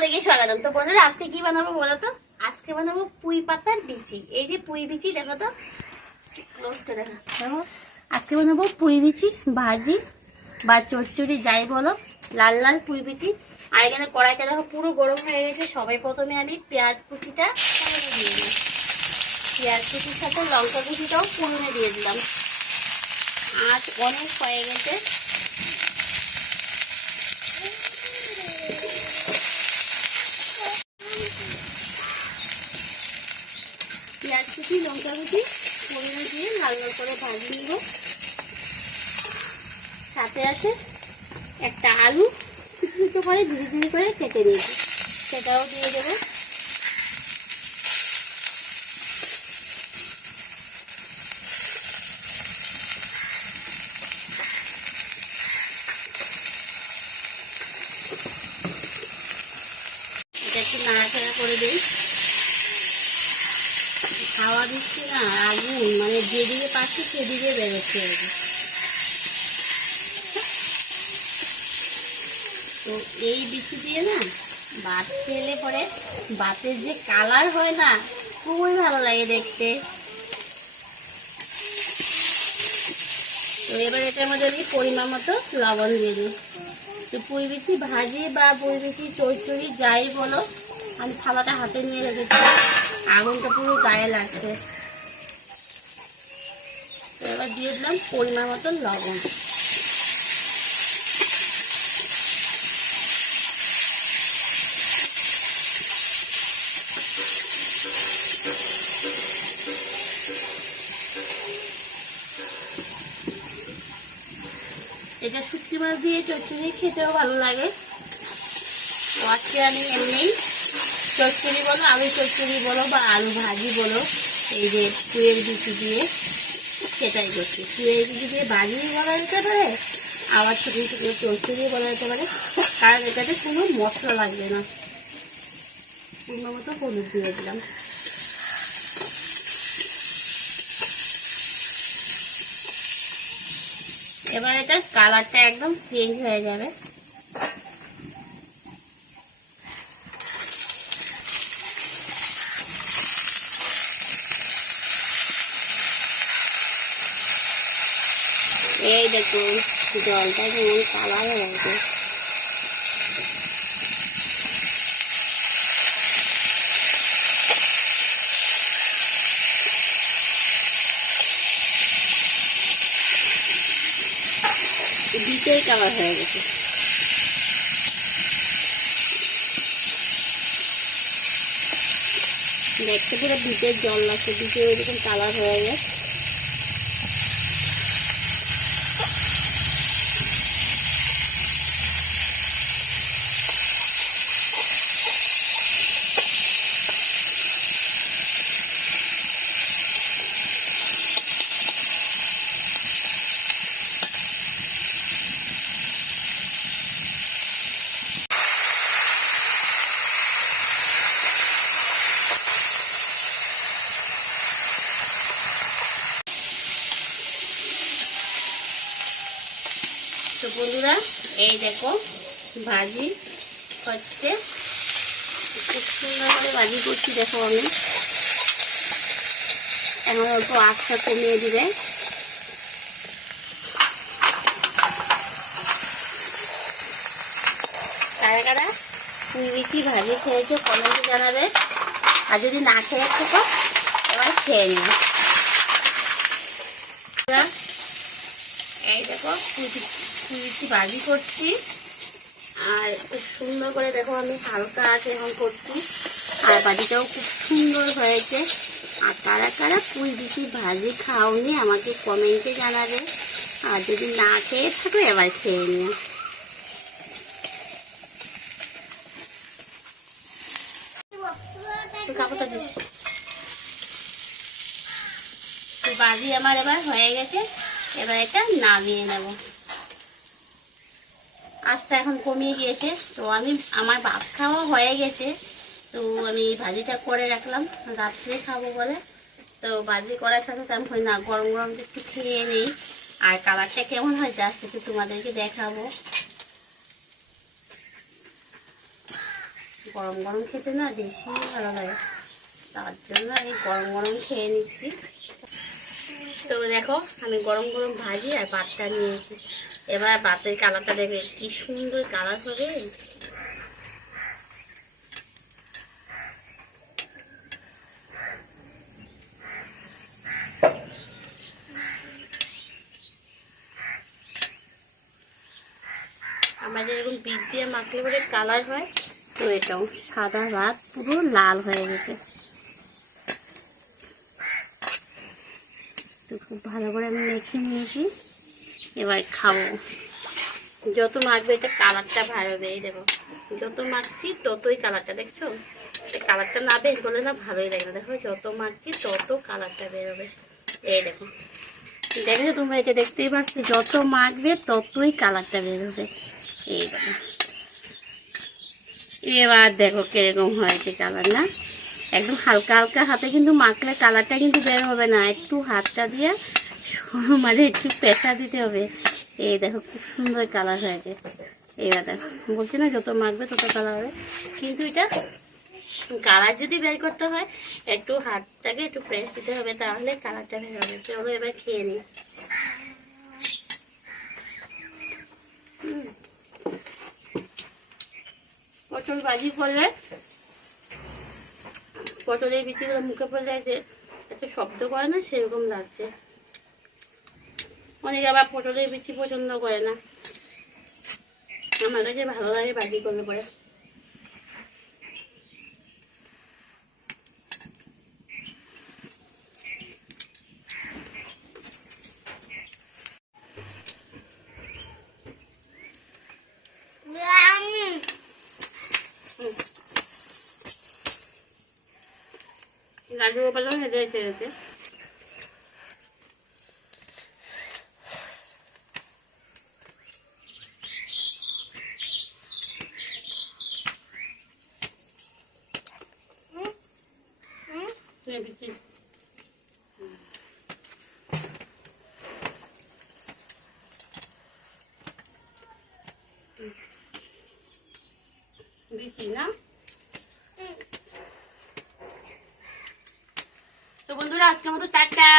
তোমাদেরকে স্বাগতম। তো বন্ধুরা আজকে কি বানাবো বলো তো? আজকে বানাবো পুঁই পাতার বিচি। এই যে পুঁই বিচি, দেখো তো, ক্লোজ করে দেখো। আজকে বানাবো পুঁই বিচি ভাজি বা চচ্চড়ি যাই বলো, লাল লাল পুঁই বিচি। আর এখানে কড়াইটা দেখো পুরো গরম হয়ে গেছে। সবাই প্রথমে আমি পেঁয়াজ কুচিটা ফোড়নে দিয়ে দিলাম, পেঁয়াজ কুচির সাথে লঙ্কা কুচিটাও ফোড়নে দিয়ে দিলাম। আজ অনেক হয়ে গেছে। পেঁয়াজ কুচি লঙ্কা কুচি ফোড়নে দিয়ে লাল লাল করে ভাজি নিব। সাথে আছে একটা আলু ছোটো করে ধীরে ধীরে করে কেটে নিয়েছি, সেটাও দিয়ে দেবো। এটা একটু নাড়াচাড়া করে দিই। খাওয়া দিচ্ছি না, আগুন মানে যেদিকে পাচ্ছি সেদিকে বেরোচ্ছে আর কি। তো এই বিচি দিয়ে না ভাত খেলে পরে ভাতের যে কালার হয় না, খুবই ভালো লাগে দেখতে। তো এবার এটার মধ্যে আমি পরিমাণ মতো লবণ দিয়ে দিই। তো পুঁই বিচি ভাজি বা পুঁই বিচি চচ্চড়ি যাই বলো, আমি থালাটা হাতে নিয়ে রেখেছি, আগুনটা পুরো গায়ে লাগছে। তো এবার দিয়ে দিলাম পরিমাণ মতো লবণ। এটা শুটকি মাছ দিয়ে চচ্চড়ি খেতেও ভালো লাগে। তো আজকে আমি এমনি চচ্চড়ি বলো, আলু চচ্চড়ি বলো বা আলু ভাজি বলো, এই যে পুঁইয়ের বিচি দিয়ে সেটাই করছি। পুঁইয়ের বিচি দিয়ে ভাজি বলা যেতে পারে, আবার ছোটো ছোটো চচ্চড়ি বলা যেতে পারে, কারণ এটাতে কোনো মশলা লাগবে না। পূর্ণ মতো হলুদ দিয়ে দিলাম। এবার এটা কালারটা একদম চেঞ্জ হয়ে যাবে। এই দেখুন জলটা যেমন কালার হয়ে গেছে। দুটোই কালার হয়ে গেছে। দেখতে পুরো বিটের জল লাগছে, বিটের ওইরকম কালার হয়ে গেছে। তো বন্ধুরা এই দেখো ভাজি হচ্ছে, খুব সুন্দর করে ভাজি করছি। দেখো আমি এখন অল্প আঁচটা কমিয়ে দিবে। কারা কারা পুঁই বিচি ভাজি খেয়েছে কমেন্টে জানাবে, আর যদি না খেয়ে থাকো এবার খেয়ে নিও। এই দেখো পুঁই বিচি ভাজি করছি, আর খুব সুন্দর করে দেখো আমি হালকা আছে এখন করছি, আর ভাজিটাও খুব সুন্দর হয়েছে। আর কারা কারা পুঁই বিচি ভাজি খাওনি আমাকে কমেন্টে জানাবে, আর যদি না খেয়ে থাকো এবার খেয়ে নিও। কাপড়টা দিস। তো ভাজি আমার এবার হয়ে গেছে, এবার এটা নামিয়ে নেব। আঁচটা এখন কমিয়ে গিয়েছে। তো আমার ভাত খাওয়া হয়ে গেছে, তো আমি ভাজিটা করে রাখলাম রাত্রে খাবো বলে। তো ভাজি করার সাথে তেমন হয় না, গরম গরম একটু খেয়ে নেই। আর কালারটা কেমন হয় জাস্ট একটু তোমাদেরকে দেখাবো। গরম গরম খেতে না বেশি ভালো লাগে, তার জন্য এই গরম গরম খেয়ে নিচ্ছি। তো দেখো আমি গরম গরম ভাজি আর ভাতটা নিয়েছি। এবার ভাতের কালারটা দেখবে কি সুন্দর কালার হবে। আমাদের এরকম বীজ দিয়ে মাখলে পরে কালার হয়। তো এটাও সাদা ভাত পুরো লাল হয়ে গেছে। তো খুব ভালো করে আমি মেখে নিয়েছি, এবার খাবো। যত মাখবে এটা কালারটা ভালো হবে। এই দেখো যত মাখছি ততই কালারটা, দেখছো কালারটা না বের করলে না ভালোই লাগে না। দেখো যত মাখছি তত কালারটা বেরোবে। এই দেখো দেখেছো তোমরা, এটা দেখতেই পাচ্ছ, যত মাখবে ততই কালারটা বেরোবে। এই দেখো এবার দেখো কিরকম হয়েছে কালার, না একদম হালকা হালকা হাতে কিন্তু মাখলে কালারটা কিন্তু বের হবে না, একটু হাতটা দিয়ে মানে একটু পেঁচা দিতে হবে। এই দেখো খুব সুন্দর কালার হয়েছে। এবার দেখো বলছি না যত মাখবে তত কালার হবে, কিন্তু এটা কালার যদি বের করতে হয় একটু হাতটাকে একটু প্রেস দিতে হবে, তাহলে কালারটা বের হবে। চলো এবার খেয়ে নিই। পটল ভাজি করলে পটলের বিচিগুলো মুখে পড়লে যে একটা শব্দ করে না, সেরকম লাগছে। অনেকে আবার পটলের বিচি পছন্দ করে না, আমার কাছে ভালো লাগে ভাজি করলে পরে। রাজু গোপালও হেঁটে এসে গেছে। বিচি না। তো বন্ধুরা আজকের মতো টাটা।